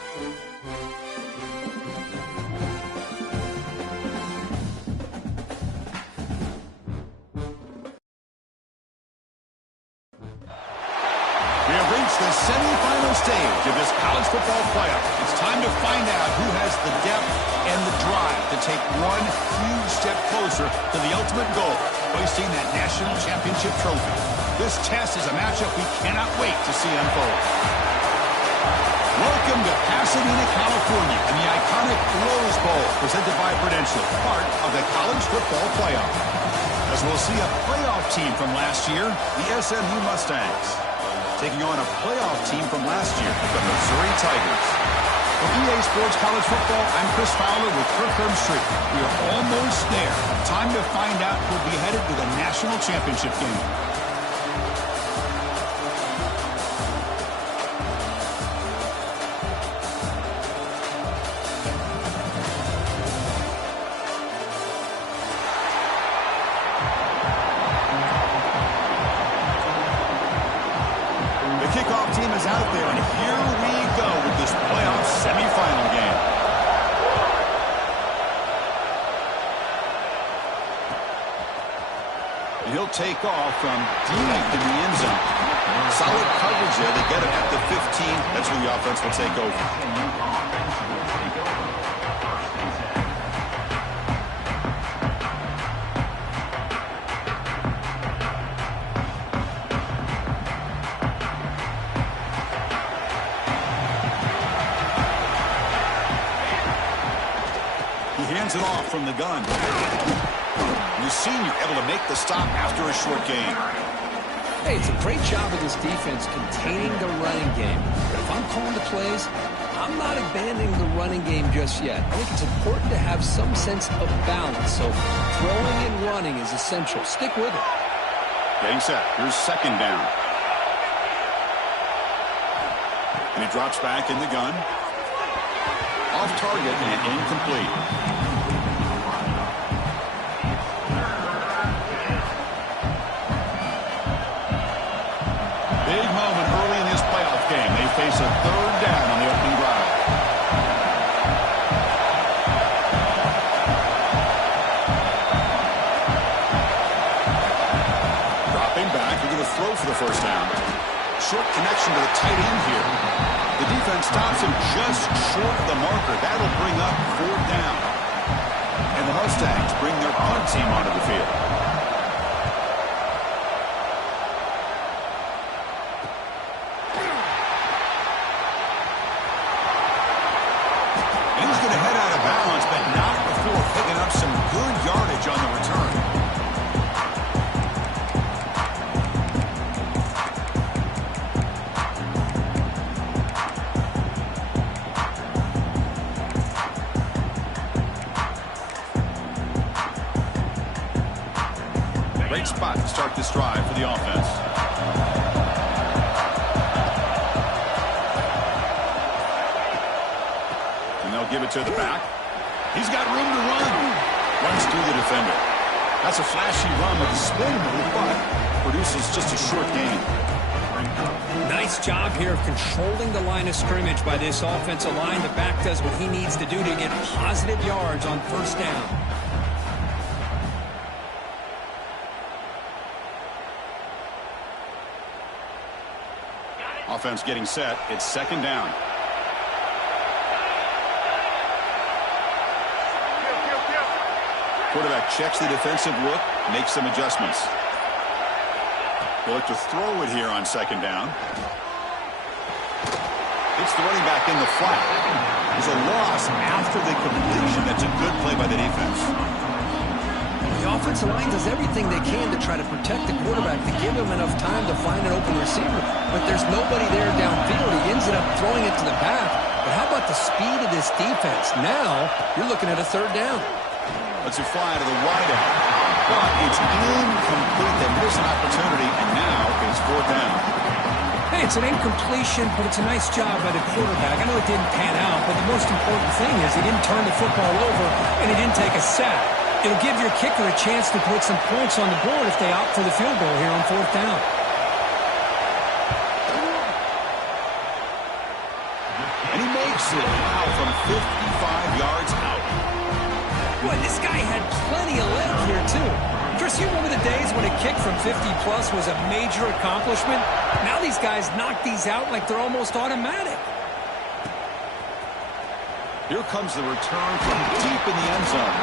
We have reached the semifinal stage of this college football playoff. It's time to find out who has the depth and the drive to take one huge step closer to the ultimate goal, hoisting that national championship trophy. This test is a matchup we cannot wait to see unfold. Welcome to Pasadena, California, and the iconic Rose Bowl, presented by Prudential, part of the college football playoff. As we'll see a playoff team from last year, the SMU Mustangs, taking on a playoff team from last year, the Missouri Tigers. For EA Sports College Football, I'm Chris Fowler with Kirk Herbstreit. We are almost there. Time to find out who'll be headed to the national championship game. Kickoff team is out there, and here we go with this playoff semifinal game. And he'll take off from deep in the end zone. Solid coverage there. They get it at the 15. That's where the offense will take over. Hands it off from the gun. The senior able to make the stop after a short gain. Hey, it's a great job of this defense containing the running game. But if I'm calling the plays, I'm not abandoning the running game just yet. I think it's important to have some sense of balance. So throwing and running is essential. Stick with it. Getting set. Here's second down. And he drops back in the gun. Off target and incomplete. Big moment early in this playoff game. They face a third down on the opening drive. Dropping back, we're going to throw for the first down. Short connection to the tight end here. The defense stops him just short of the marker. That'll bring up fourth down. And the Mustangs bring their punt team onto the field. And he's going to head out of bounds, but not before picking up some good yardage on the return. Great spot to start this drive for the offense. And they'll give it to the back. He's got room to run. Runs through the defender. That's a flashy run with a spin move, but produces just a short gain. Nice job here of controlling the line of scrimmage by this offensive line. The back does what he needs to do to get positive yards on first down. Offense getting set. It's second down. Quarterback checks the defensive look, makes some adjustments. They'll look to throw it here on second down. It's the running back in the flat. There's a loss after the completion. That's a good play by the defense. The offensive line does everything they can to try to protect the quarterback, to give him enough time to find an open receiver. But there's nobody there downfield. He ends up throwing it to the back. But how about the speed of this defense? Now you're looking at a third down. Let's it fly to the wideout. But it's incomplete. They miss an opportunity, and now it's fourth down. Hey, it's an incompletion, but it's a nice job by the quarterback. I know it didn't pan out, but the most important thing is he didn't turn the football over, and he didn't take a sack. It'll give your kicker a chance to put some points on the board if they opt for the field goal here on fourth down. And he makes it had plenty of leg here, too. Chris, you remember the days when a kick from 50-plus was a major accomplishment? Now these guys knock these out like they're almost automatic. Here comes the return from deep in the end zone.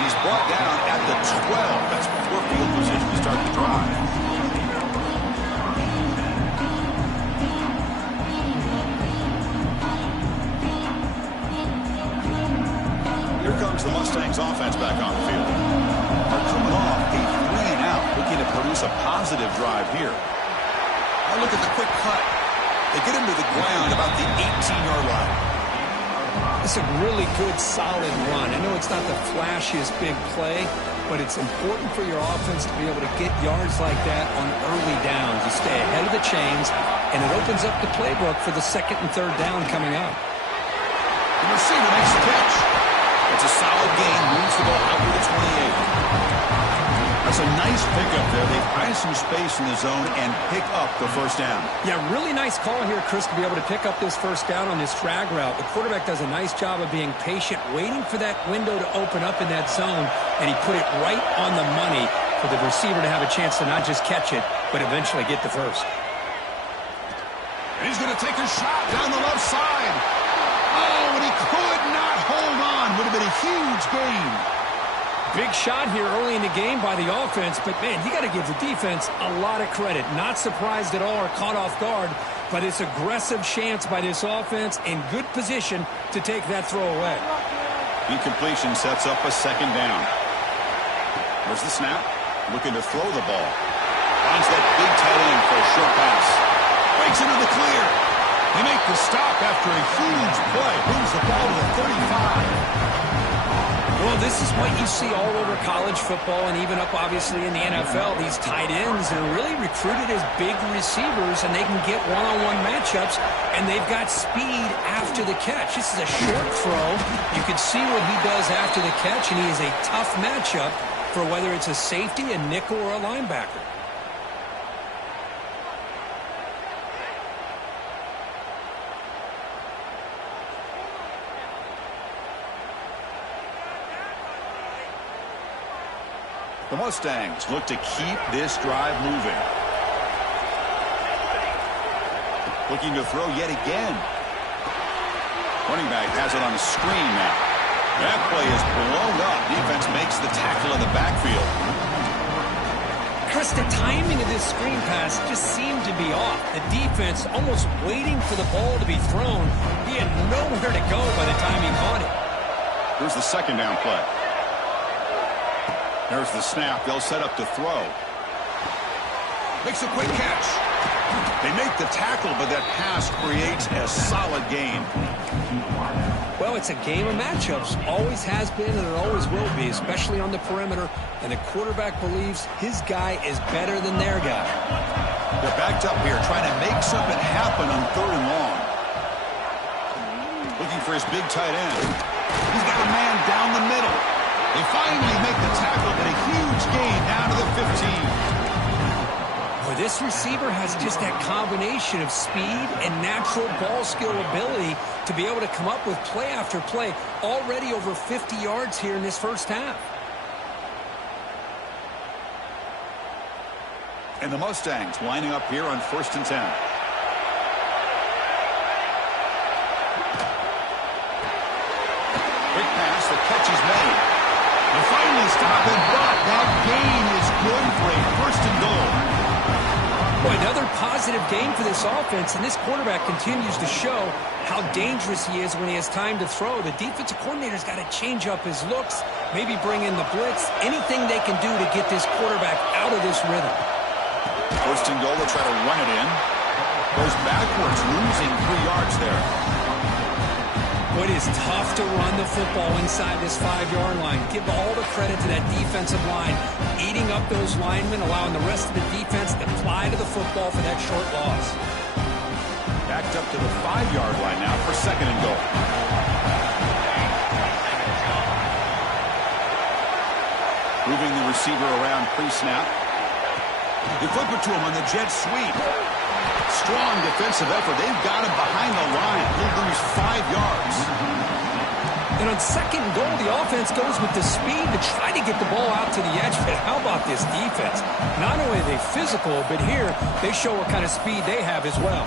He's brought down at the 12. That's before field position to start the drive. Here comes the Mustangs offense back on the field. They're coming off a 3-and-out, looking to produce a positive drive here. Now look at the quick cut. They get him to the ground about the 18-yard line. It's a really good, solid run. I know it's not the flashiest big play, but it's important for your offense to be able to get yards like that on early downs. You stay ahead of the chains, and it opens up the playbook for the second and third down coming up. The receiver makes the catch. It's a solid gain, moves the ball out to the 28. That's a nice pickup there. They find some space in the zone and pick up the first down. Yeah, really nice call here, Chris, to be able to pick up this first down on this drag route. The quarterback does a nice job of being patient, waiting for that window to open up in that zone, and he put it right on the money for the receiver to have a chance to not just catch it, but eventually get the first. And he's going to take a shot down the left side. Oh, and he could not hold on. Would have been a huge gain. Big shot here early in the game by the offense, but, man, you got to give the defense a lot of credit. Not surprised at all or caught off guard, but it's aggressive chance by this offense in good position to take that throw away. Incompletion sets up a second down. There's the snap. Looking to throw the ball. Finds that big tight end for a short pass. Breaks into the clear. They make the stop after a huge play. Moves the ball to the 35. Well, this is what you see all over college football and even up, obviously, in the NFL. These tight ends are really recruited as big receivers, and they can get one-on-one matchups, and they've got speed after the catch. This is a short throw. You can see what he does after the catch, and he is a tough matchup for whether it's a safety, a nickel, or a linebacker. The Mustangs look to keep this drive moving. Looking to throw yet again. Running back has it on a screen now. That play is blown up. Defense makes the tackle in the backfield. Chris, the timing of this screen pass just seemed to be off. The defense almost waiting for the ball to be thrown. He had nowhere to go by the time he caught it. Here's the second down play. There's the snap. They'll set up to throw. Makes a quick catch. They make the tackle, but that pass creates a solid gain. Well, it's a game of matchups. Always has been, and it always will be, especially on the perimeter. And the quarterback believes his guy is better than their guy. They're backed up here, trying to make something happen on third and long. Looking for his big tight end. He's got a man down the middle. They finally make the tackle, but a huge gain down to the 15. Well, this receiver has just that combination of speed and natural ball skill ability to be able to come up with play after play. Already over 50 yards here in this first half. And the Mustangs lining up here on 1st and 10. Quick pass, the catch is made. They finally stop it, but that gain is good for a 1st and goal. Boy, another positive gain for this offense, and this quarterback continues to show how dangerous he is when he has time to throw. The defensive coordinator's got to change up his looks, maybe bring in the blitz, anything they can do to get this quarterback out of this rhythm. 1st and goal, they'll try to run it in. Goes backwards, losing 3 yards there. It is tough to run the football inside this 5-yard line. Give all the credit to that defensive line, eating up those linemen, allowing the rest of the defense to fly to the football for that short loss. Backed up to the 5-yard line now for 2nd and goal. Moving the receiver around pre-snap. They flip it to him on the jet sweep. Strong defensive effort. They've got him behind the line. He'll lose 5 yards. And on second and goal, the offense goes with the speed to try to get the ball out to the edge. But how about this defense? Not only are they physical, but here they show what kind of speed they have as well.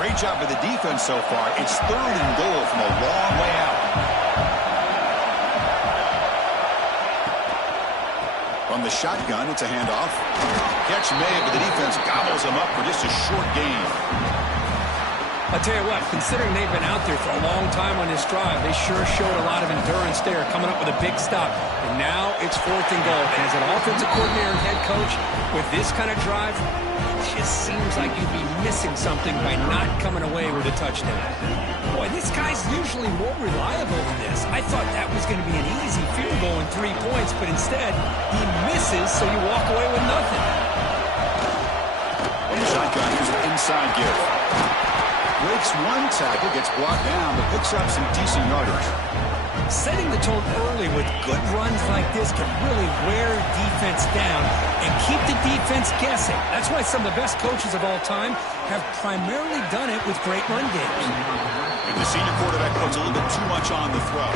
Great job by the defense so far. It's third and goal from a long way out. From the shotgun, it's a handoff. Catch made, but the defense gobbles him up for just a short gain. I'll tell you what, considering they've been out there for a long time on this drive, they sure showed a lot of endurance there, coming up with a big stop. And now it's fourth and goal. And as an offensive coordinator and head coach, with this kind of drive, it just seems like you'd be missing something by not coming away with a touchdown. Boy, this guy's usually more reliable than this. I thought that was going to be an easy field goal and 3 points, but instead, he misses, so you walk away with nothing. Shotgun, here's an inside give. Breaks one tackle, gets brought down, but picks up some decent yardage. Setting the tone early with good runs like this can really wear defense down and keep the defense guessing. That's why some of the best coaches of all time have primarily done it with great run games. And the senior quarterback puts a little bit too much on the throw.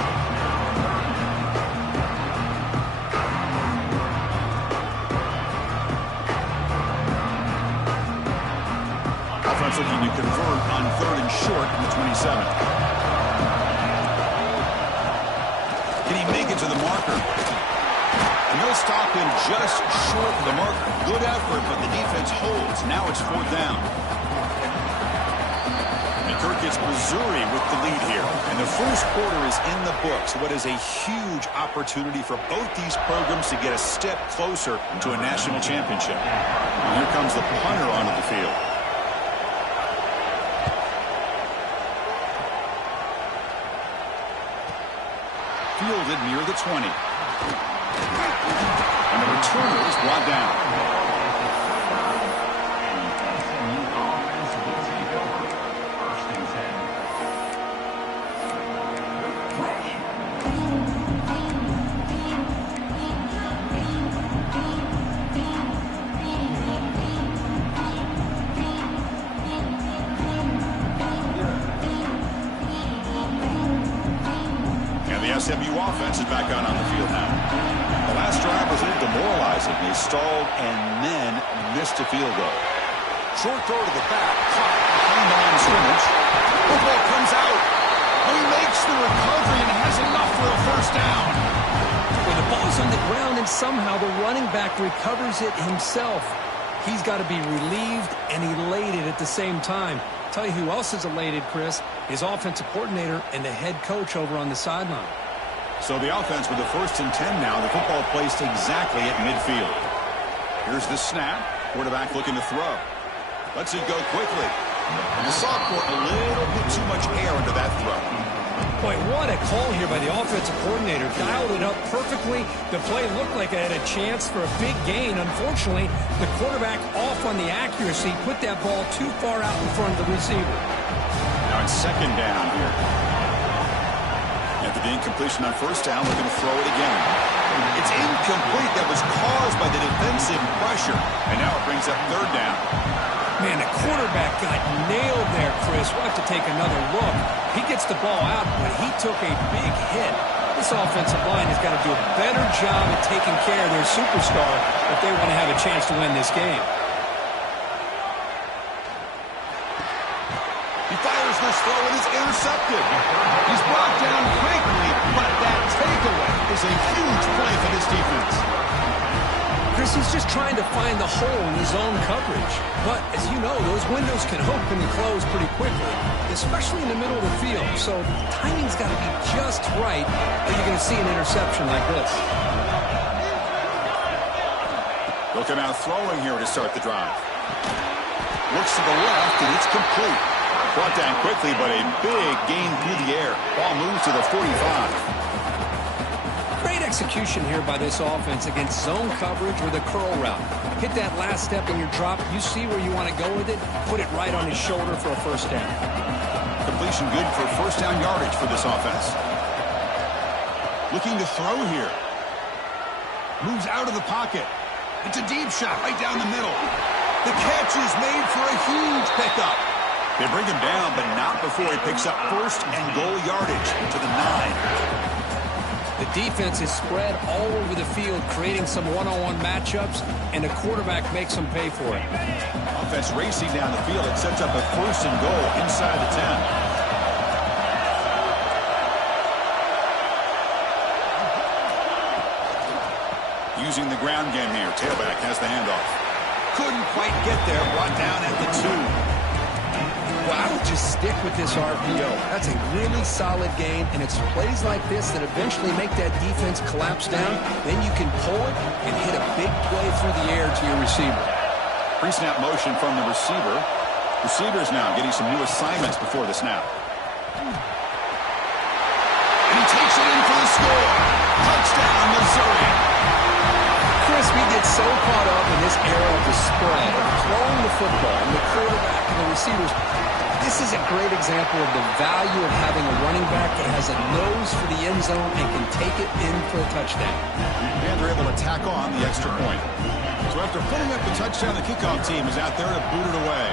Offense looking to convert on third and short in the 27. Can he make it to the marker? And they'll stop him just short of the marker. Good effort, but the defense holds. Now it's fourth down. And Kirk gets Missouri with the lead here. And the first quarter is in the books. What is a huge opportunity for both these programs to get a step closer to a national championship. And here comes the punter onto the field. Fielded near the 20. And the returner is brought down. SMU offense is back on the field now. The last drive was a little demoralizing. They stalled and then missed a field goal. Short throw to the back, caught behind the line of scrimmage. Football comes out. He makes the recovery and has enough for a first down. Well, the ball's on the ground and somehow the running back recovers it himself. He's got to be relieved and elated at the same time. Tell you who else is elated, Chris, his offensive coordinator and the head coach over on the sideline. So the offense with the 1st and 10 now. The football placed exactly at midfield. Here's the snap. Quarterback looking to throw. Lets it go quickly. And the sophomore a little bit too much air into that throw. Boy, what a call here by the offensive coordinator. Dialed it up perfectly. The play looked like it had a chance for a big gain. Unfortunately, the quarterback off on the accuracy, put that ball too far out in front of the receiver. Now it's second down here. After the incompletion on first down, looking to throw it again. It's incomplete. That was caused by the defensive pressure. And now it brings up third down. Man, the quarterback got nailed there, Chris. We'll have to take another look. He gets the ball out, but he took a big hit. This offensive line has got to do a better job at taking care of their superstar if they want to have a chance to win this game. He fires this throw and is intercepted. He's brought down quickly, but that takeaway is a huge play for this defense. Chris, he's just trying to find the hole in his own coverage. But, as you know, those windows can open and close pretty quickly, especially in the middle of the field. So timing's got to be just right, or you're going to see an interception like this. Looking out throwing here to start the drive. Looks to the left, and it's complete. Brought down quickly, but a big gain through the air. Ball moves to the 45. Great execution here by this offense against zone coverage with a curl route. Hit that last step in your drop. You see where you want to go with it. Put it right on his shoulder for a first down. Completion good for first down yardage for this offense. Looking to throw here. Moves out of the pocket. It's a deep shot right down the middle. The catch is made for a huge pickup. They bring him down, but not before he picks up first and goal yardage to the 9. The defense is spread all over the field, creating some one-on-one matchups, and the quarterback makes them pay for it. Offense racing down the field. It sets up a first and goal inside the 10. Using the ground game here. Tailback has the handoff. Couldn't quite get there. Brought down at the 2. Well, I would just stick with this RPO. That's a really solid game, and it's plays like this that eventually make that defense collapse down. Then you can pull it and hit a big play through the air to your receiver. Pre-snap motion from the receiver. Receivers now getting some new assignments before the snap. And he takes it in for the score. Touchdown, Missouri. Chris, we get so caught up in this era of the spread, of throwing the football, and the quarterback and the receivers. This is a great example of the value of having a running back that has a nose for the end zone and can take it in for a touchdown. And they're able to tack on the extra point. So after putting up the touchdown, the kickoff team is out there to boot it away.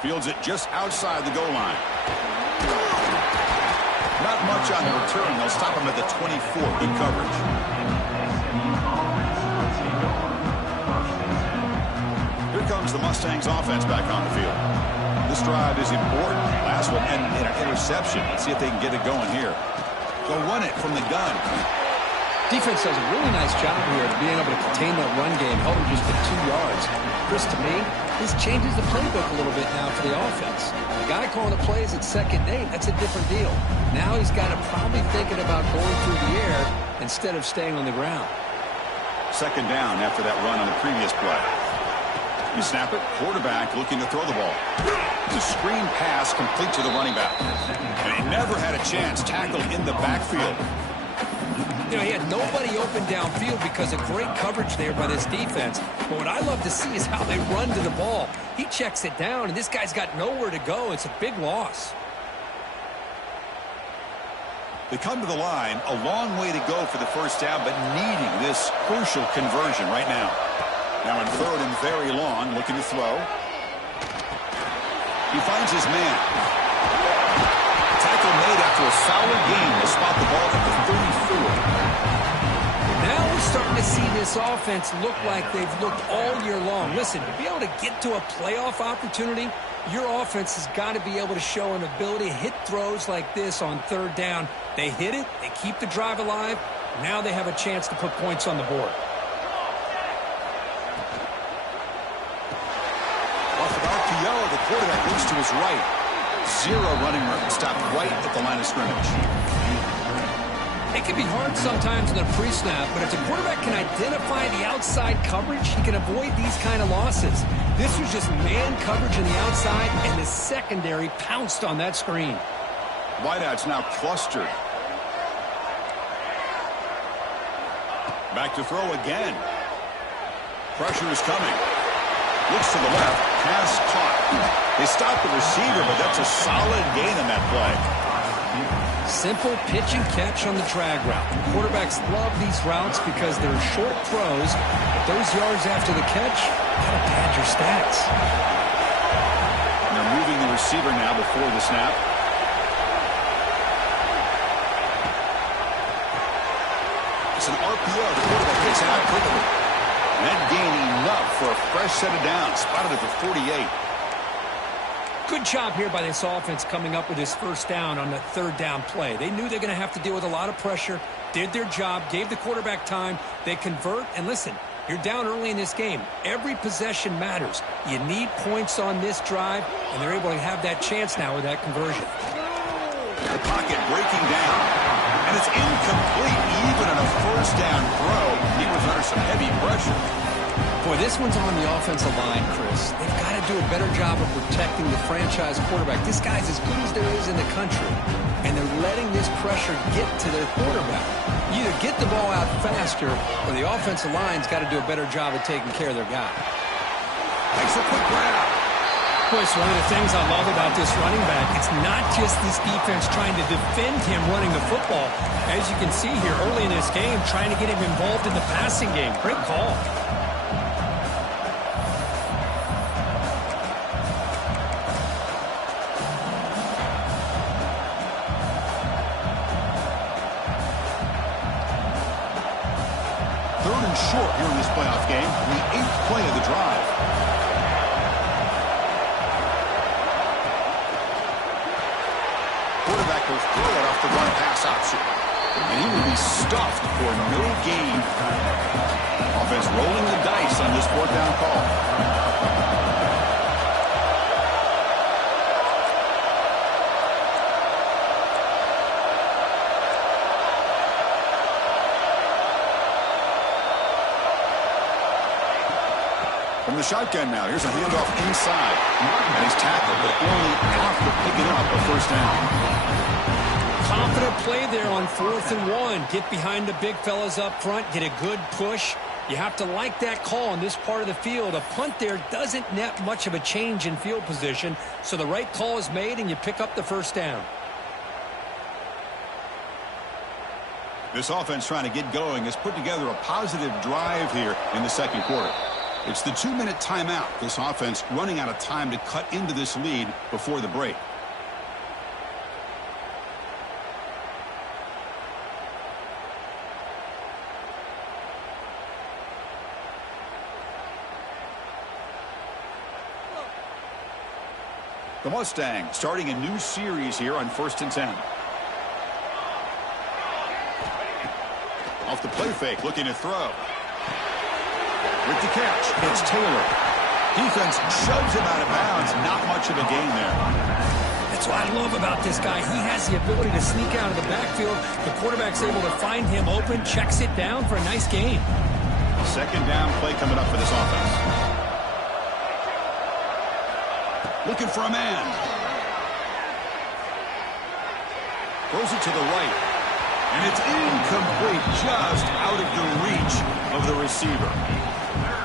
Fields it just outside the goal line. Not much on the return. They'll stop him at the 24. Good coverage. Here comes the Mustangs offense back on the field. This drive is important. Last one ended in an interception. Let's see if they can get it going here. Go run it from the gun. Defense does a really nice job here of being able to contain that run game, held him just at 2 yards. Chris, to me, this changes the playbook a little bit now for the offense. The guy calling the plays at 2nd and 8, that's a different deal. Now he's got to probably thinking about going through the air instead of staying on the ground. 2nd down after that run on the previous play. You snap it, quarterback looking to throw the ball. The screen pass complete to the running back. And he never had a chance tackled in the backfield. You know, he had nobody open downfield because of great coverage there by this defense. But what I love to see is how they run to the ball. He checks it down, and this guy's got nowhere to go. It's a big loss. They come to the line, a long way to go for the first down, but needing this crucial conversion right now. Now in 3rd and very long, looking to throw. He finds his man. Tackle made after a solid game to spot the ball at the 34. Now we're starting to see this offense look like they've looked all year long. Listen, to be able to get to a playoff opportunity, your offense has got to be able to show an ability to hit throws like this on 3rd down. They hit it, they keep the drive alive. Now they have a chance to put points on the board. Off of RPO, the quarterback looks to his right. 0 running room, stopped right at the line of scrimmage. It can be hard sometimes in the pre-snap, but if the quarterback can identify the outside coverage, he can avoid these kind of losses. This was just man coverage on the outside, and the secondary pounced on that screen. Wideouts now clustered. Back to throw again. Pressure is coming. Looks to the left. Pass caught. They stopped the receiver, but that's a solid gain on that play. Simple pitch and catch on the drag route. Quarterbacks love these routes because they're short throws, but those yards after the catch gotta pad your stats. And they're moving the receiver now before the snap. It's an RPO. The quarterback gets it out quickly. That gain enough for a fresh set of downs. Spotted at the 48. Good job here by this offense coming up with his first down on the 3rd down play. They knew they're going to have to deal with a lot of pressure, did their job, gave the quarterback time. They convert, and listen, you're down early in this game. Every possession matters. You need points on this drive, and they're able to have that chance now with that conversion. The pocket breaking down, and it's incomplete. Even on a first down throw, he was under some heavy pressure. Boy, this one's on the offensive line, Chris. They've got to do a better job of protecting the franchise quarterback. This guy's as good as there is in the country, and they're letting this pressure get to their quarterback. You either get the ball out faster, or the offensive line's got to do a better job of taking care of their guy. Makes a quick grab. Boy, it's one of the things I love about this running back. It's not just this defense trying to defend him running the football. As you can see here early in this game, trying to get him involved in the passing game. Great call. Third and short here in this playoff game, the 8th play of the drive. Quarterback will throw it off the run pass option. And he will be stuffed for no gain. Offense rolling the dice on this 4th down call. From the shotgun now, here's a handoff inside. And he's tackled, but only after picking up a 1st down. Confident play there on 4th and 1. Get behind the big fellas up front, get a good push. You have to like that call in this part of the field. A punt there doesn't net much of a change in field position, so the right call is made and you pick up the 1st down. This offense trying to get going has put together a positive drive here in the 2nd quarter. It's the 2-minute timeout. This offense running out of time to cut into this lead before the break. The Mustangs starting a new series here on 1st and 10. Off the play fake, looking to throw. With the catch, it's Taylor. Defense shoves him out of bounds. Not much of a gain there. That's what I love about this guy. He has the ability to sneak out of the backfield. The quarterback's able to find him open, checks it down for a nice gain. 2nd down play coming up for this offense. Looking for a man. Throws it to the right. And it's incomplete, just out of the reach of the receiver.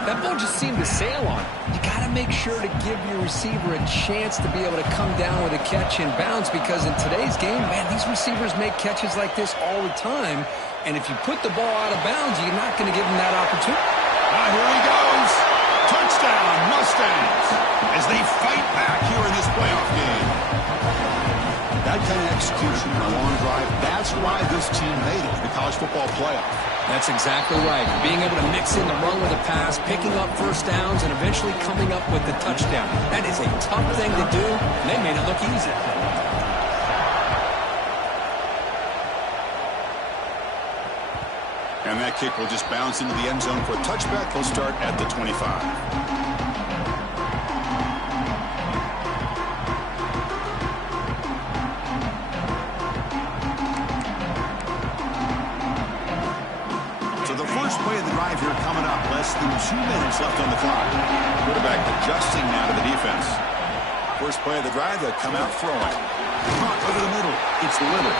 That ball just seemed to sail on. You got to make sure to give your receiver a chance to be able to come down with a catch in bounds, because in today's game, man, these receivers make catches like this all the time. And if you put the ball out of bounds, you're not going to give them that opportunity. Here he goes. Touchdown, Mustangs, as they fight back here in this playoff game. That kind of execution on a long drive, that's why this team made it to the college football playoff. That's exactly right. Being able to mix in the run with the pass, picking up 1st downs, and eventually coming up with the touchdown. That is a tough thing to do, and they made it look easy. And that kick will just bounce into the end zone for a touchback. They'll start at the 25. Here coming up, less than 2 minutes left on the clock. Quarterback adjusting now to the defense. First play of the drive, they'll come out throwing. Caught over the middle. It's Little.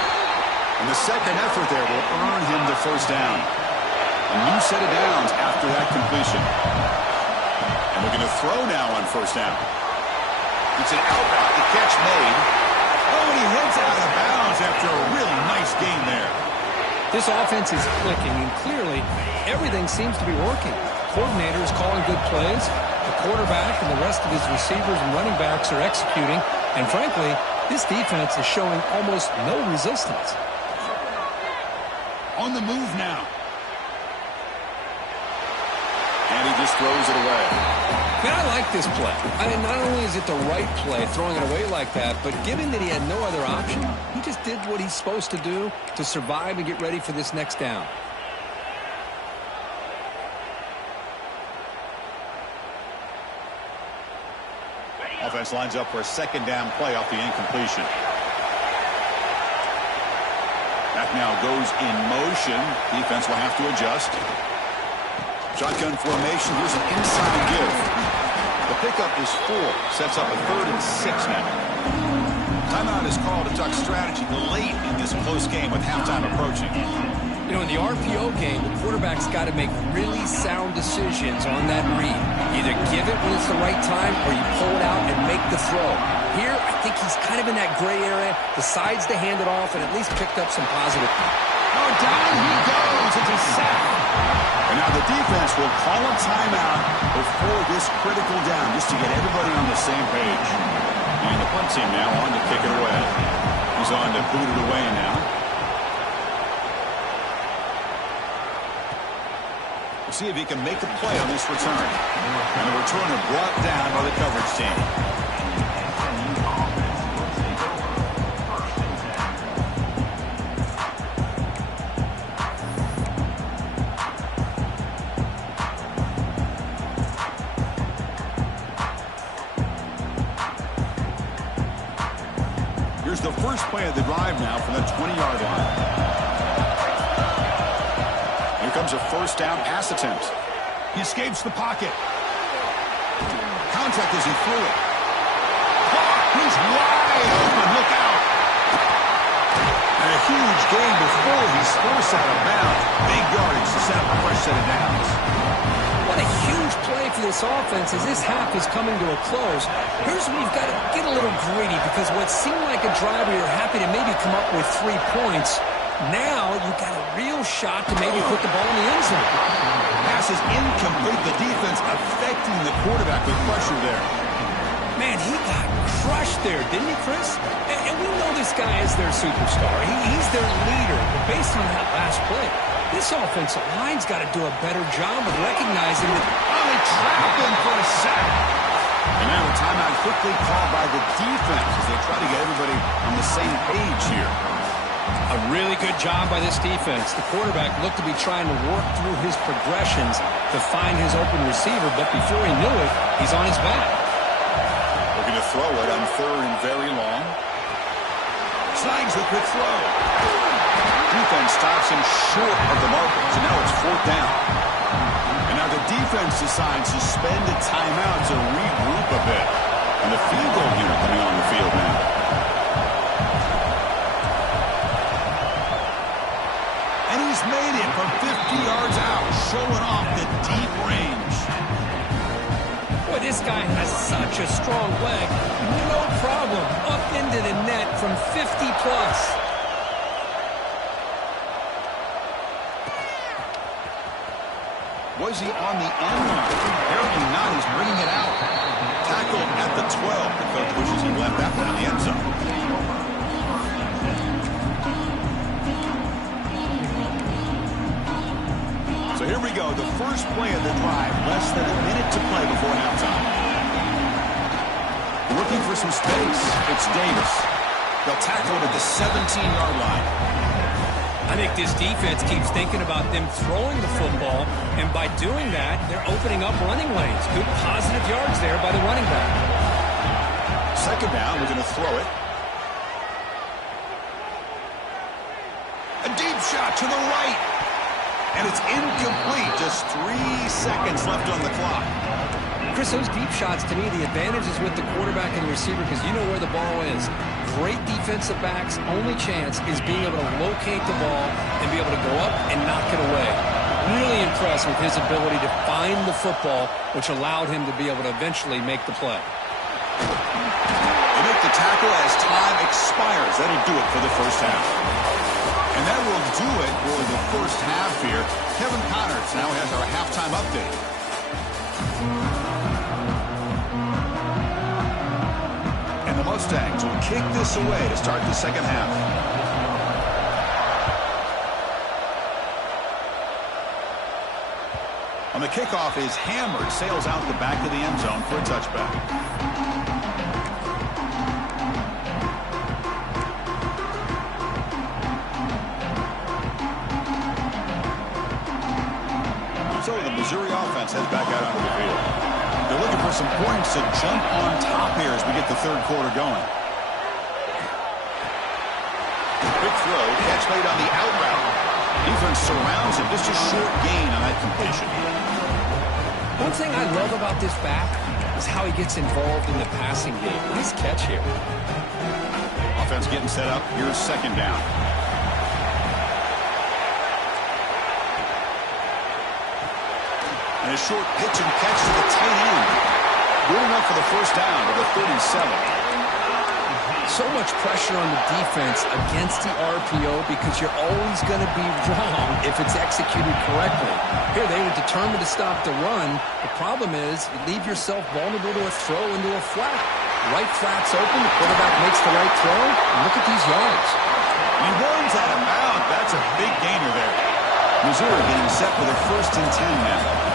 And the second effort there will earn him the 1st down. A new set of downs after that completion. And we're going to throw now on 1st down. It's an out route. The catch made. Oh, and he heads out of bounds after a really nice gain there. This offense is clicking, and clearly everything seems to be working. Coordinator is calling good plays. The quarterback and the rest of his receivers and running backs are executing. And frankly, this defense is showing almost no resistance. On the move now. And he just throws it away. Man, I like this play. I mean, not only is it the right play, throwing it away like that, but given that he had no other option, he just did what he's supposed to do to survive and get ready for this next down. Offense lines up for a 2nd down play off the incompletion. That now goes in motion. Defense will have to adjust. Shotgun formation. Here's an inside give. The pickup is 4. Sets up a 3rd and 6 now. Timeout is called to talk strategy late in this close game with halftime approaching. You know, in the RPO game, the quarterback's got to make really sound decisions on that read. Either give it when it's the right time or you pull it out and make the throw. Here, I think he's kind of in that gray area, decides to hand it off and at least picked up some positive. Oh, down he goes. It's a sack. And now the defense will call a timeout before this critical down just to get everybody on the same page. And the punt team now on to kick it away. He's on to boot it away now. We'll see if he can make a play on this return. And the returner brought down by the coverage team. Here's the first play of the drive now from the 20-yard line. Here comes a first down pass attempt. He escapes the pocket. Contact as he threw it. He's wide open. Look out. And a huge gain before he's forced out of bounds. Big yardage to set up a fresh set of downs. What a huge play for this offense as this half is coming to a close. Here's where you've got to get a little greedy because what seemed like a drive where you're happy to maybe come up with 3 points, now you've got a real shot to maybe put the ball in the end zone. Pass is incomplete. The defense affecting the quarterback with pressure there. Man, he got crushed there, didn't he, Chris? And we know this guy is their superstar. He's their leader. But based on that last play, this offensive line's got to do a better job of recognizing that. Oh, they trapped him for a sack. And now a timeout quickly called by the defense as they try to get everybody on the same page here. A really good job by this defense. The quarterback looked to be trying to work through his progressions to find his open receiver, but before he knew it, he's on his back. Looking to throw it on 3rd and very long. Snags the quick throw. Defense stops him short of the marker, so now it's 4th down. And now the defense decides to spend a timeout to regroup a bit. And the field goal unit coming on the field now. And he's made it from 50 yards out, showing off the deep range. Boy, this guy has such a strong leg. No problem. Up into the net from 50 plus. Was he on the end line? Apparently not. He's bringing it out. Tackled at the 12. The coach wishes he left that one in the end zone. So here we go. The first play of the drive. Less than a minute to play before halftime. Looking for some space. It's Davis. They'll tackle it at the 17-yard line. I think this defense keeps thinking about them throwing the football, and by doing that, they're opening up running lanes. Good positive yards there by the running back. 2nd down, we're going to throw it. A deep shot to the right. And it's incomplete. Just 3 seconds left on the clock. Chris, those deep shots, to me, the advantage is with the quarterback and the receiver because you know where the ball is. Great defensive backs' only chance is being able to locate the ball and be able to go up and knock it away. Really impressed with his ability to find the football, which allowed him to be able to eventually make the play. They make the tackle as time expires. That'll do it for the first half. And that will do it for the first half here. Kevin Connors now has our halftime update. And the Mustangs will kick this away to start the second half. On the kickoff is hammered, sails out the back of the end zone for a touchback. So the Missouri offense heads back out onto the field. They're looking for some points to jump on top here as we get the 3rd quarter going. Quick throw, catch made on the out route. Defense surrounds him, just a short gain on that completion. One thing I love about this back is how he gets involved in the passing game. Nice catch here. Offense getting set up. Here's 2nd down. And a short pitch and catch to the tight end. Good enough for the first down to the 37. So much pressure on the defense against the RPO because you're always going to be wrong if it's executed correctly. Here, they were determined to stop the run. The problem is you leave yourself vulnerable to a throw into a flat. Right flat's open. The quarterback makes the right throw. And look at these yards. He runs out of bounds. That's a big gainer there. Missouri getting set for their 1st and 10 now.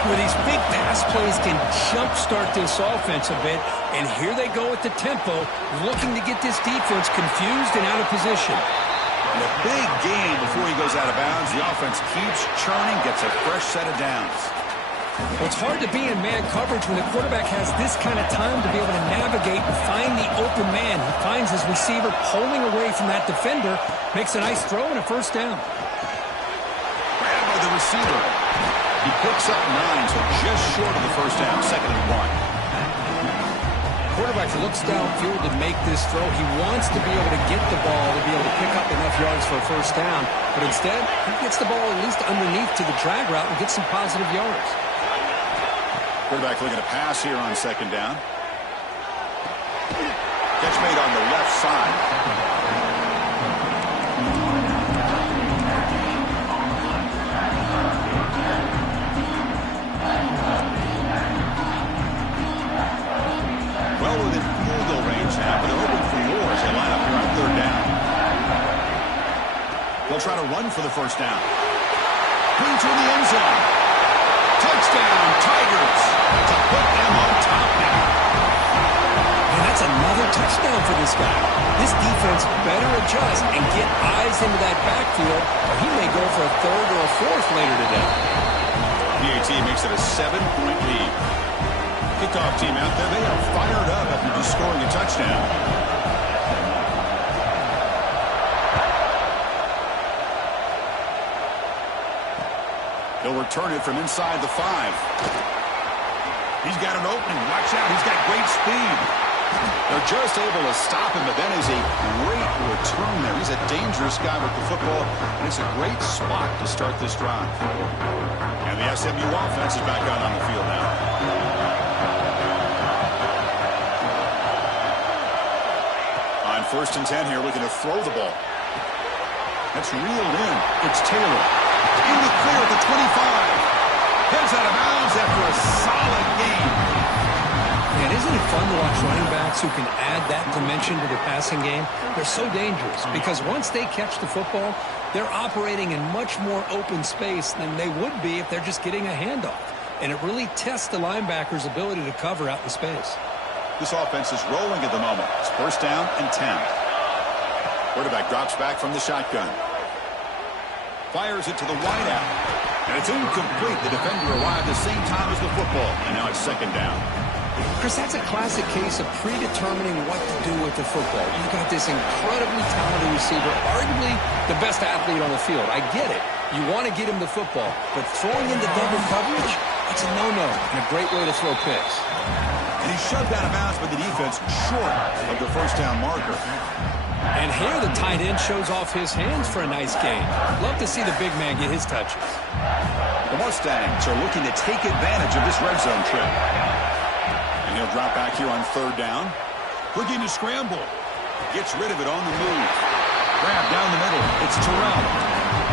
Where these big pass plays can jumpstart this offense a bit, and here they go at the tempo, looking to get this defense confused and out of position. And a big gain before he goes out of bounds. The offense keeps churning, gets a fresh set of downs. Well, it's hard to be in man coverage when the quarterback has this kind of time to be able to navigate and find the open man. He finds his receiver pulling away from that defender, makes a nice throw and a first down. Grabbed by the receiver. He picks up 9, so just short of the first down, 2nd and 1. Quarterback looks downfield to make this throw. He wants to be able to get the ball to be able to pick up enough yards for a first down. But instead, he gets the ball at least underneath to the drag route and gets some positive yards. Quarterback looking to pass here on 2nd down. Catch made on the left side. Well within field goal range now, but they're hoping for more as they line up here on 3rd down. They'll try to run for the first down. Brings in the end zone. Touchdown, Tigers, to put them on top now. And that's another touchdown for this guy. This defense better adjust and get eyes into that backfield, or he may go for a 3rd or a 4th later today. PAT makes it a 7-point lead. Kickoff team out there, they are fired up after just scoring a touchdown. He'll return it from inside the 5. He's got an opening. Watch out, he's got great speed. They're just able to stop him, but that is a great return there. He's a dangerous guy with the football, and it's a great spot to start this drive. And the SMU offense is back out on the field now. On 1st and 10 here, looking to throw the ball. That's reeled in. It's Taylor. In the clear at the 25. Heads out of bounds after a solid game. And isn't it fun to watch running backs who can add that dimension to the passing game? They're so dangerous because once they catch the football, they're operating in much more open space than they would be if they're just getting a handoff. And it really tests the linebacker's ability to cover out in space. This offense is rolling at the moment. It's 1st down and 10. Quarterback drops back from the shotgun. Fires it to the wideout. And it's incomplete. The defender arrived the same time as the football. And now it's 2nd down. Chris, that's a classic case of predetermining what to do with the football. You've got this incredibly talented receiver, arguably the best athlete on the field. I get it. You want to get him the football. But throwing into double coverage, that's a no-no and a great way to throw picks. And he's shoved out of bounds by the defense short of the first down marker. And here the tight end shows off his hands for a nice gain. Love to see the big man get his touches. The Mustangs are looking to take advantage of this red zone trip. And he'll drop back here on 3rd down. Looking to scramble. Gets rid of it on the move. Grab down the middle. It's Terrell.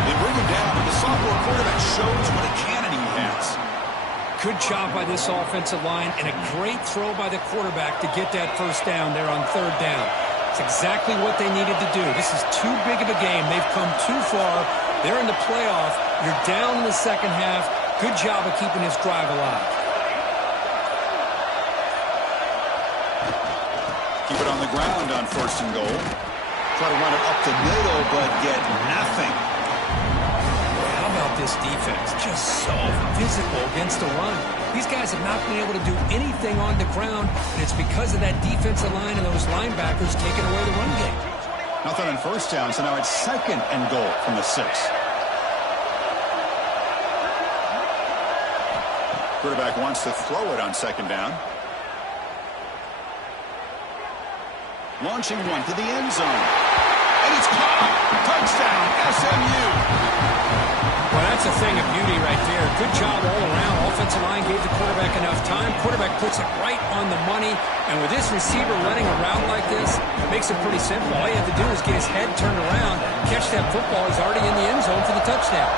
They bring him down, but the sophomore quarterback shows what a cannon he has. Good job by this offensive line and a great throw by the quarterback to get that first down there on 3rd down. It's exactly what they needed to do. This is too big of a game. They've come too far. They're in the playoff. You're down in the 2nd half. Good job of keeping this drive alive. Keep it on the ground on 1st and goal. Try to run it up the middle, but get nothing. How about this defense? Just so physical against the run. These guys have not been able to do anything on the ground, and it's because of that defensive line and those linebackers taking away the run game. Nothing on 1st down, so now it's 2nd and goal from the 6. Quarterback wants to throw it on 2nd down. Launching one to the end zone. And it's caught. Touchdown, SMU. Well, That's a thing of beauty right there. Good job all around. Offensive line gave the quarterback enough time. Quarterback puts it right on the money. And with this receiver running a route like this, it makes it pretty simple. All you have to do is get his head turned around, catch that football. He's already in the end zone for the touchdown.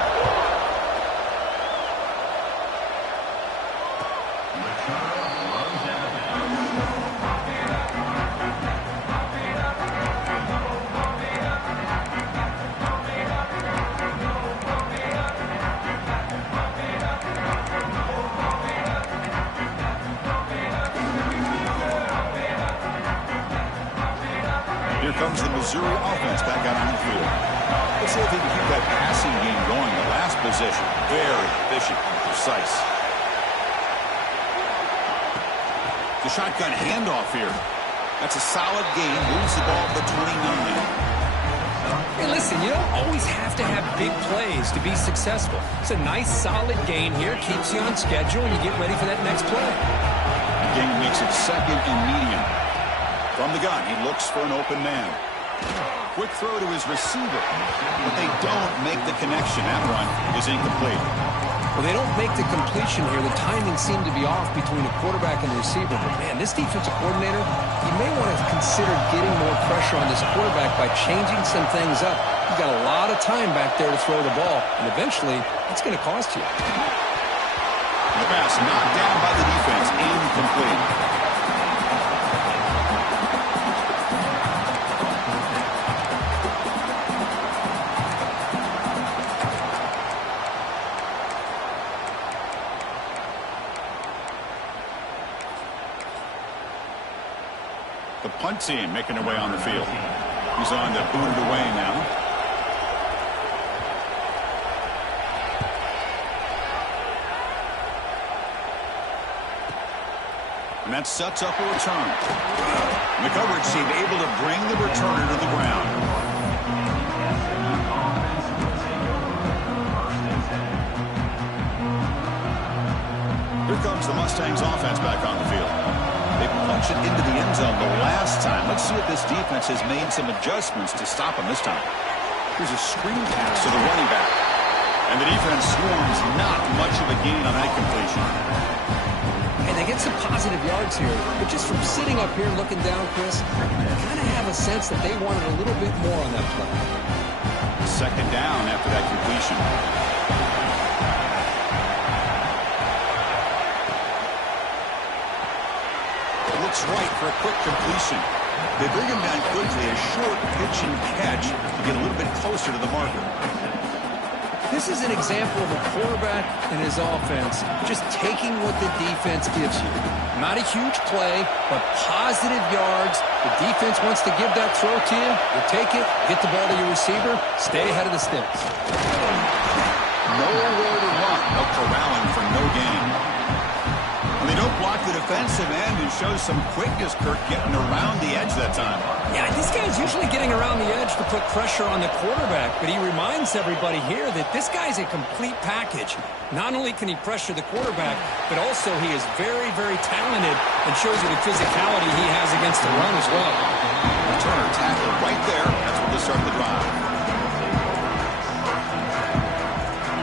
Here comes the Missouri offense back out on the field. Let's see if he can keep that passing game going. The last possession, very efficient and precise. The shotgun handoff here. That's a solid gain. Moves the ball to the 29. Hey, listen, you don't always have to have big plays to be successful. It's a nice, solid gain here. Keeps you on schedule, and you get ready for that next play. The game makes it second and medium. From the gun, he looks for an open man. Quick throw to his receiver, but they don't make the connection. That run is incomplete. Well, they don't make the completion here. The timing seemed to be off between the quarterback and the receiver. But, man, this defensive coordinator, he may want to consider getting more pressure on this quarterback by changing some things up. You've got a lot of time back there to throw the ball, and eventually it's going to cost you. The pass knocked down by the defense, incomplete. The punt team making their way on the field. He's on to boot it away now. And that sets up a return. And the coverage team able to bring the returner to the ground. Here comes the Mustangs offense back on the field. They punch it into the end zone the last time. Let's see if this defense has made some adjustments to stop them this time. Here's a screen pass to the running back. And the defense swarms, not much of a gain on that completion. And they get some positive yards here. But just from sitting up here looking down, Chris, I kind of have a sense that they wanted a little bit more on that play. Second down after that completion. Looks right for a quick completion. They bring him down quickly, a short pitch and catch to get a little bit closer to the marker. This is an example of a quarterback and his offense just taking what the defense gives you. Not a huge play, but positive yards. The defense wants to give that throw to you. You take it, get the ball to your receiver, stay ahead of the sticks. Nowhere to run, no corralling for no gain. They don't block the defensive end and show some quickness, Kirk, getting around the edge that time. Yeah, this guy's usually getting around the edge to put pressure on the quarterback, but he reminds everybody here that this guy's a complete package. Not only can he pressure the quarterback, but also he is very, very talented and shows you the physicality he has against the run as well. Returner tackle right there. That's what will start the drive.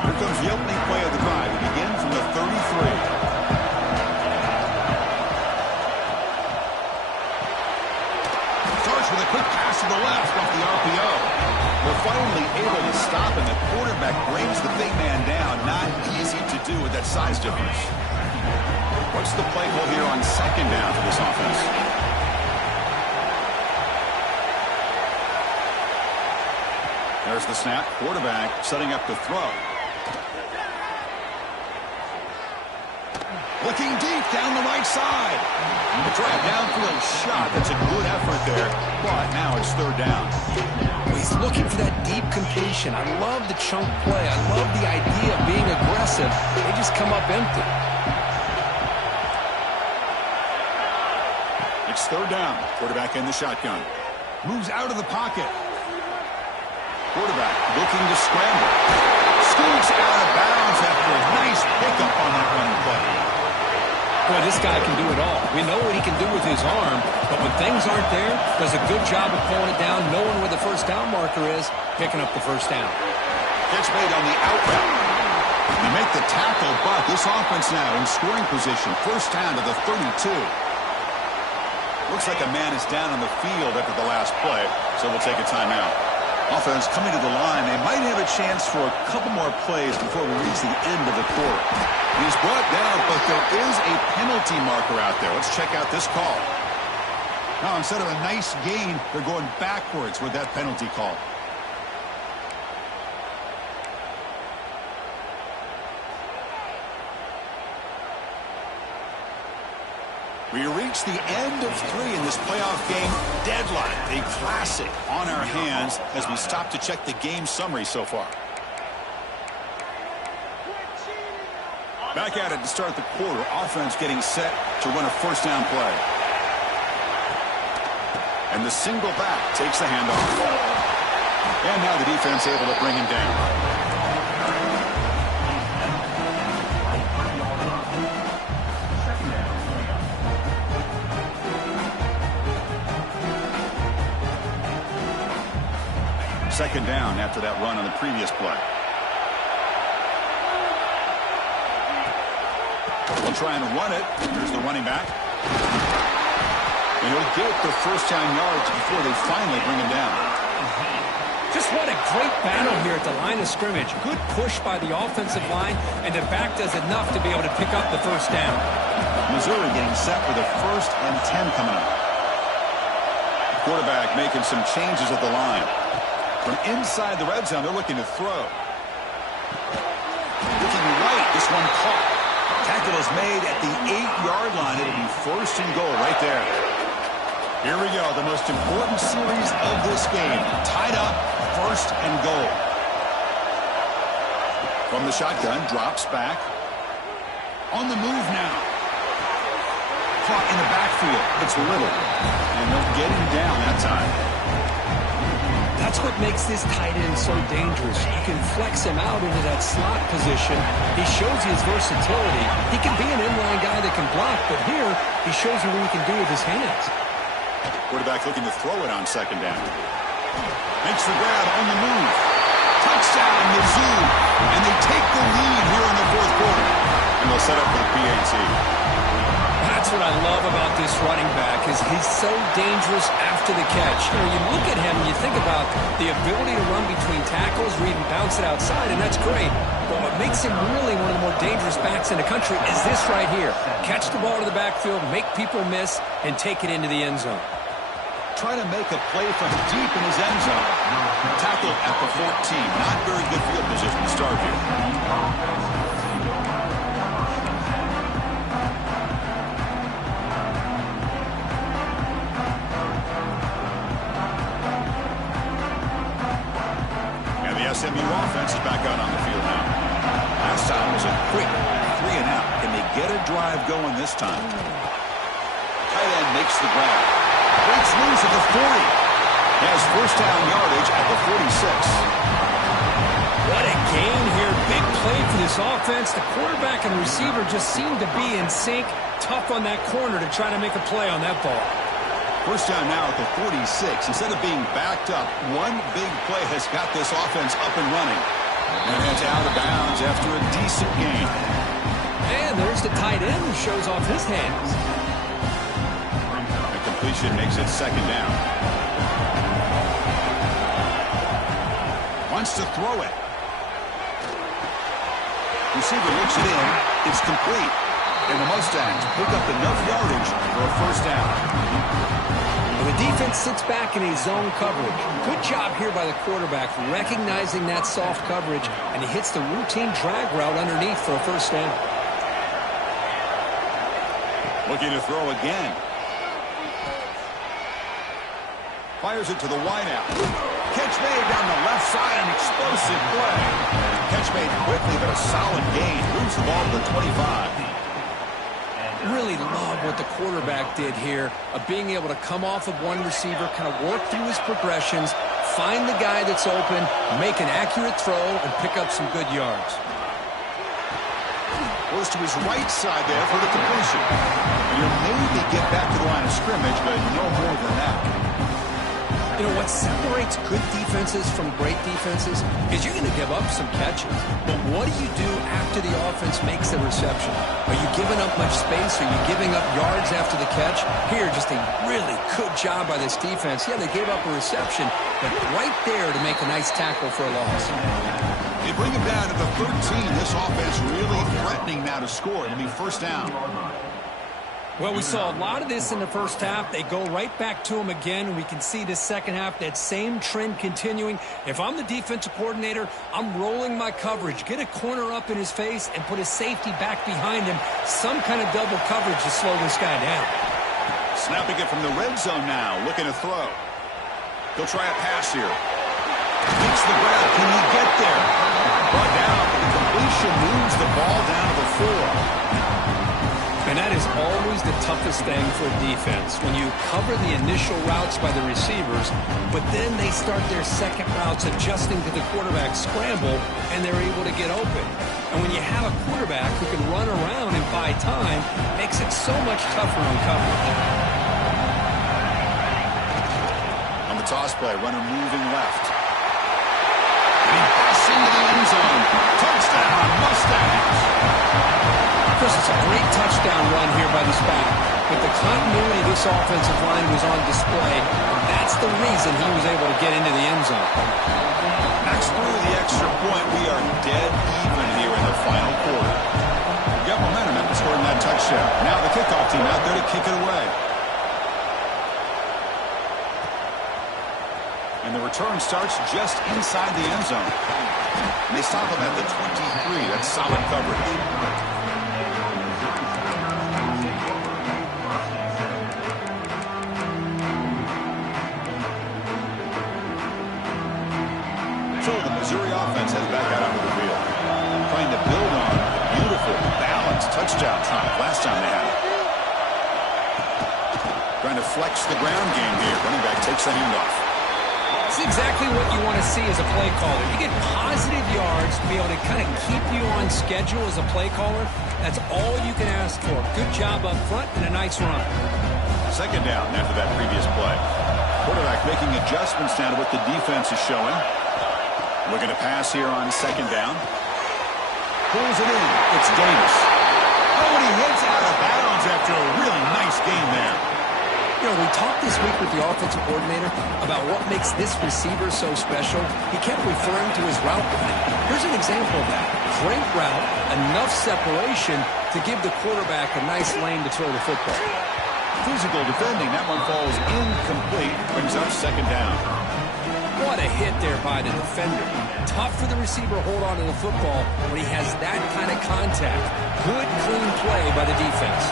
Here comes the opening play of the drive. It begins from the 33. With a quick pass to the left off the RPO. They're finally able to stop, and the quarterback brings the big man down. Not easy to do with that size difference. What's the play call here on second down for this offense? There's the snap. Quarterback setting up the throw. Looking deep down the right side. The try a downfield shot. That's a good effort there, but now it's third down. He's looking for that deep completion. I love the chunk play. I love the idea of being aggressive. They just come up empty. It's third down. Quarterback in the shotgun. Moves out of the pocket. Quarterback looking to scramble. Scoots out of bounds after a nice pickup on that running play. Boy, this guy can do it all. We know what he can do with his arm, but when things aren't there, does a good job of pulling it down, knowing where the first down marker is, picking up the first down. Pitch made on the out route. They make the tackle, but this offense now in scoring position. First down to the 32. Looks like a man is down on the field after the last play, so we'll take a timeout. Offense coming to the line. They might have a chance for a couple more plays before we reach the end of the quarter. He's brought down, but there is a penalty marker out there. Let's check out this call. Now, instead of a nice gain, they're going backwards with that penalty call. We reach the end of 3 in this playoff game. Deadline, a classic on our hands as we stop to check the game summary so far. Back at it to start the quarter. Offense getting set to run a first down play. And the single back takes the handoff. And now the defense able to bring him down. Second down after that run on the previous play. We'll try and run it. Here's the running back. And he'll get the first down yards before they finally bring him down. Just what a great battle here at the line of scrimmage. Good push by the offensive line, and the back does enough to be able to pick up the first down. Missouri getting set for the 1st and 10 coming up. Quarterback making some changes at the line. From inside the red zone, they're looking to throw. Looking right, this one caught. Tackle is made at the 8-yard line. It'll be 1st and goal right there. Here we go, the most important series of this game. Tied up, 1st and goal. From the shotgun, drops back. On the move now. Caught in the backfield. It's Little. And they'll get him down that time. That's what makes this tight end so dangerous. You can flex him out into that slot position. He shows you his versatility. He can be an inline guy that can block, but here he shows you what he can do with his hands. Quarterback looking to throw it on second down. Makes the grab on the move. Touchdown, Mizzou. And they take the lead here in the 4th quarter. And they'll set up for the PAT. That's what I love about this running back is he's so dangerous after the catch. You know, you look at him and you think about the ability to run between tackles or even bounce it outside, and that's great. But what makes him really one of the more dangerous backs in the country is this right here. Catch the ball to the backfield, make people miss, and take it into the end zone. Trying to make a play from deep in his end zone. Tackle at the 14. Not very good field position to start here. SMU offense is back out on the field now. Last time was a quick 3 and out. Can they get a drive going this time? Tight end makes the grab. Breaks loose at the 40. Has first down yardage at the 46. What a gain here. Big play for this offense. The quarterback and receiver just seem to be in sync. Tough on that corner to try to make a play on that ball. First down now at the 46. Instead of being backed up, one big play has got this offense up and running. And it's out of bounds after a decent gain. And there's the tight end who shows off his hands. The completion makes it second down. Wants to throw it. Receiver looks it in. It's complete. And the Mustangs pick up enough yardage for a first down. The defense sits back in a zone coverage. Good job here by the quarterback, recognizing that soft coverage, and he hits the routine drag route underneath for a first down. Looking to throw again. Fires it to the wideout. Catch made down the left side, an explosive play. Catch made quickly, but a solid gain. Moves the ball to the 25. Really love what the quarterback did here of being able to come off of one receiver, kind of work through his progressions, find the guy that's open, make an accurate throw, and pick up some good yards. Goes to his right side there for the completion. And he'll maybe get back to the line of scrimmage, but no more than that. You know, what separates good defenses from great defenses is you're going to give up some catches. But what do you do after the offense makes the reception? Are you giving up much space? Are you giving up yards after the catch? Here, just a really good job by this defense. Yeah, they gave up a reception, but right there to make a nice tackle for a loss. They bring him down to the 13. This offense really threatening now to score. It'll be first down. Well, we saw a lot of this in the first half. They go right back to him again, and we can see this second half, that same trend continuing. If I'm the defensive coordinator, I'm rolling my coverage. Get a corner up in his face and put a safety back behind him. Some kind of double coverage to slow this guy down. Snapping it from the red zone now, looking to throw. He'll try a pass here. Makes the grab. Can he get there? Brought down. The completion moves the ball down to the 4. And that is always the toughest thing for a defense, when you cover the initial routes by the receivers, but then they start their second routes adjusting to the quarterback's scramble, and they're able to get open. And when you have a quarterback who can run around and buy time, it makes it so much tougher on coverage. On the toss play, runner moving left. And he busts into the end zone. Touchdown, Mustangs! Chris, it's a great touchdown run here by this back. But the continuity of this offensive line was on display. And that's the reason he was able to get into the end zone. Backs through the extra point. We are dead even here in the final quarter. Got momentum after scoring that touchdown. Now the kickoff team out there to kick it away. And the return starts just inside the end zone. And they stop him at the 23. That's solid coverage. So the Missouri offense heads back out onto the field, trying to build on the beautiful, balanced touchdown drive last time they had it. Trying to flex the ground game here. Running back takes the handoff. It's exactly what you want to see as a play caller. You get positive yards to be able to kind of keep you on schedule as a play caller. That's all you can ask for. Good job up front and a nice run. Second down after that previous play. Quarterback making adjustments now to what the defense is showing. Looking to pass here on second down. Pulls it in. It's Davis. Oh, and he heads out of bounds after a really nice game there. You know, we talked this week with the offensive coordinator about what makes this receiver so special. He kept referring to his route running. Here's an example of that. Great route, enough separation to give the quarterback a nice lane to throw the football. Physical defending. That one falls incomplete. Brings up second down. What a hit there by the defender. Tough for the receiver to hold on to the football when he has that kind of contact. Good, clean play by the defense.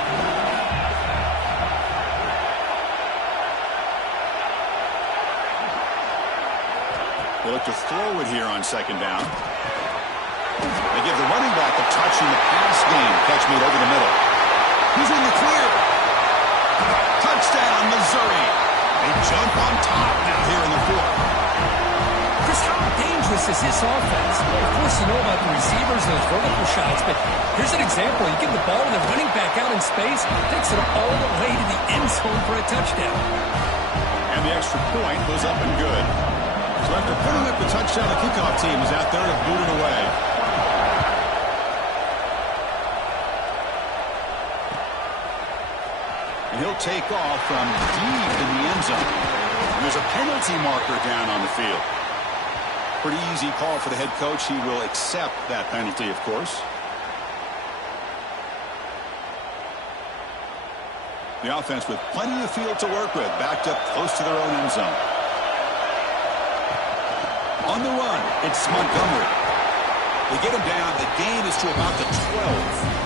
They look to throw it here on second down. They give the running back a touch in the pass game. Catch made over the middle. He's in the clear. Touchdown, Missouri. They jump on top now here in the fourth. Chris, how dangerous is this offense? Of course, you know about the receivers, those vertical shots, but here's an example. You give the ball and the running back out in space, takes it all the way to the end zone for a touchdown. And the extra point goes up and good. So after putting up the touchdown, the kickoff team is out there to boot it away. And he'll take off from deep in the end zone. And there's a penalty marker down on the field. Pretty easy call for the head coach. He will accept that penalty, of course. The offense with plenty of field to work with, backed up close to their own end zone. On the run, it's Montgomery. They get him down. The gain is to about the 12.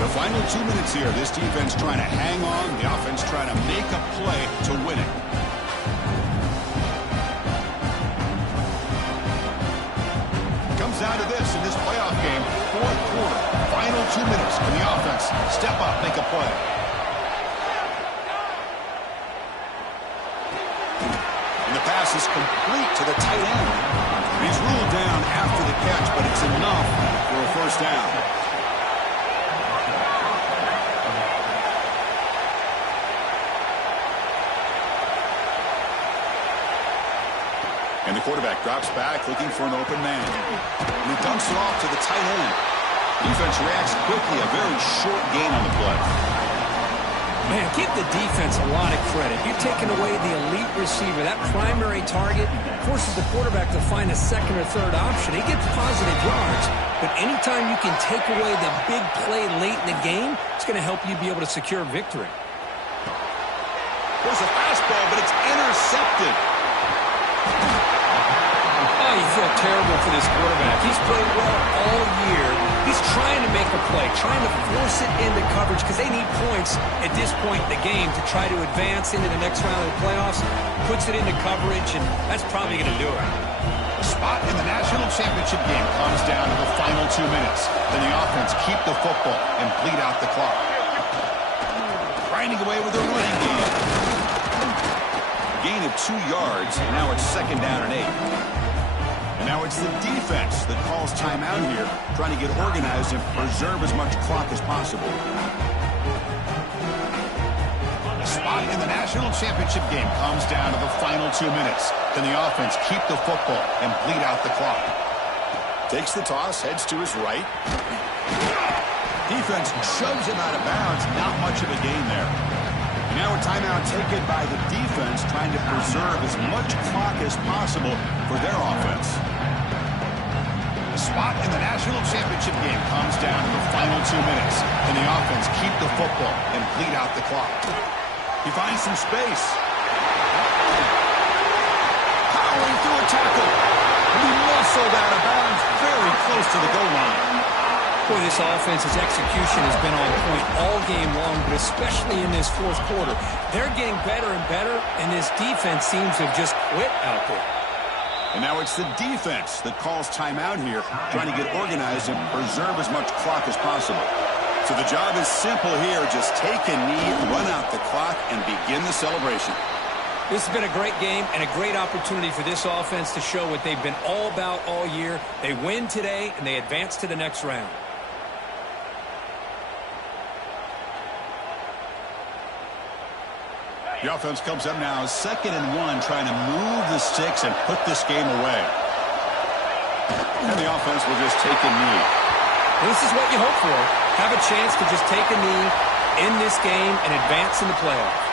The final 2 minutes here. This defense trying to hang on. The offense trying to make a play to win it. Comes down to this in this playoff game. Fourth quarter. Final 2 minutes. Can the offense step up, make a play? And the pass is complete to the tight end. And he's ruled down after the catch, but it's enough for a first down. And the quarterback drops back looking for an open man. And he dumps it off to the tight end. Defense reacts quickly. A very short gain on the play. Man, give the defense a lot of credit. You're taking away the elite receiver. That primary target forces the quarterback to find a second or third option. He gets positive yards. But anytime you can take away the big play late in the game, it's going to help you be able to secure victory. There's a fastball, but it's intercepted. Oh, you feel terrible for this quarterback. He's played well all year. He's trying to make a play, trying to force it into coverage because they need points at this point in the game to try to advance into the next round of the playoffs. Puts it into coverage, and that's probably going to do it. The spot in the national championship game comes down to the final 2 minutes. Then the offense keep the football and bleed out the clock. Grinding away with a running game. Gain of 2 yards, and now it's 2nd down and 8. And now it's the defense that calls timeout here, trying to get organized and preserve as much clock as possible. The spot in the national championship game comes down to the final 2 minutes. Then the offense keep the football and bleed out the clock. Takes the toss, heads to his right. Defense shoves him out of bounds. Not much of a gain there. And now a timeout taken by the defense, trying to preserve as much clock as possible for their offense. The spot in the national championship game comes down to the final 2 minutes. And the offense keep the football and bleed out the clock. He finds some space. Powering through a tackle. And he muscled out of bounds very close to the goal line. Boy, this offense's execution has been on point all game long, but especially in this fourth quarter. They're getting better and better, and this defense seems to have just quit out there. And now it's the defense that calls timeout here, trying to get organized and preserve as much clock as possible. So the job is simple here. Just take a knee, run out the clock, and begin the celebration. This has been a great game and a great opportunity for this offense to show what they've been all about all year. They win today, and they advance to the next round. The offense comes up now 2nd and 1, trying to move the sticks and put this game away. And the offense will just take a knee. This is what you hope for. Have a chance to just take a knee in this game and advance in the playoffs.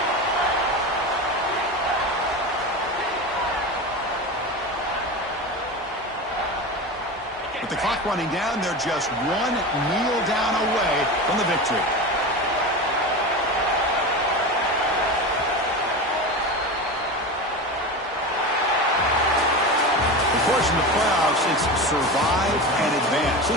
With the clock running down, they're just 1 kneel down away from the victory. Of course, in the playoffs, it's survive and advance.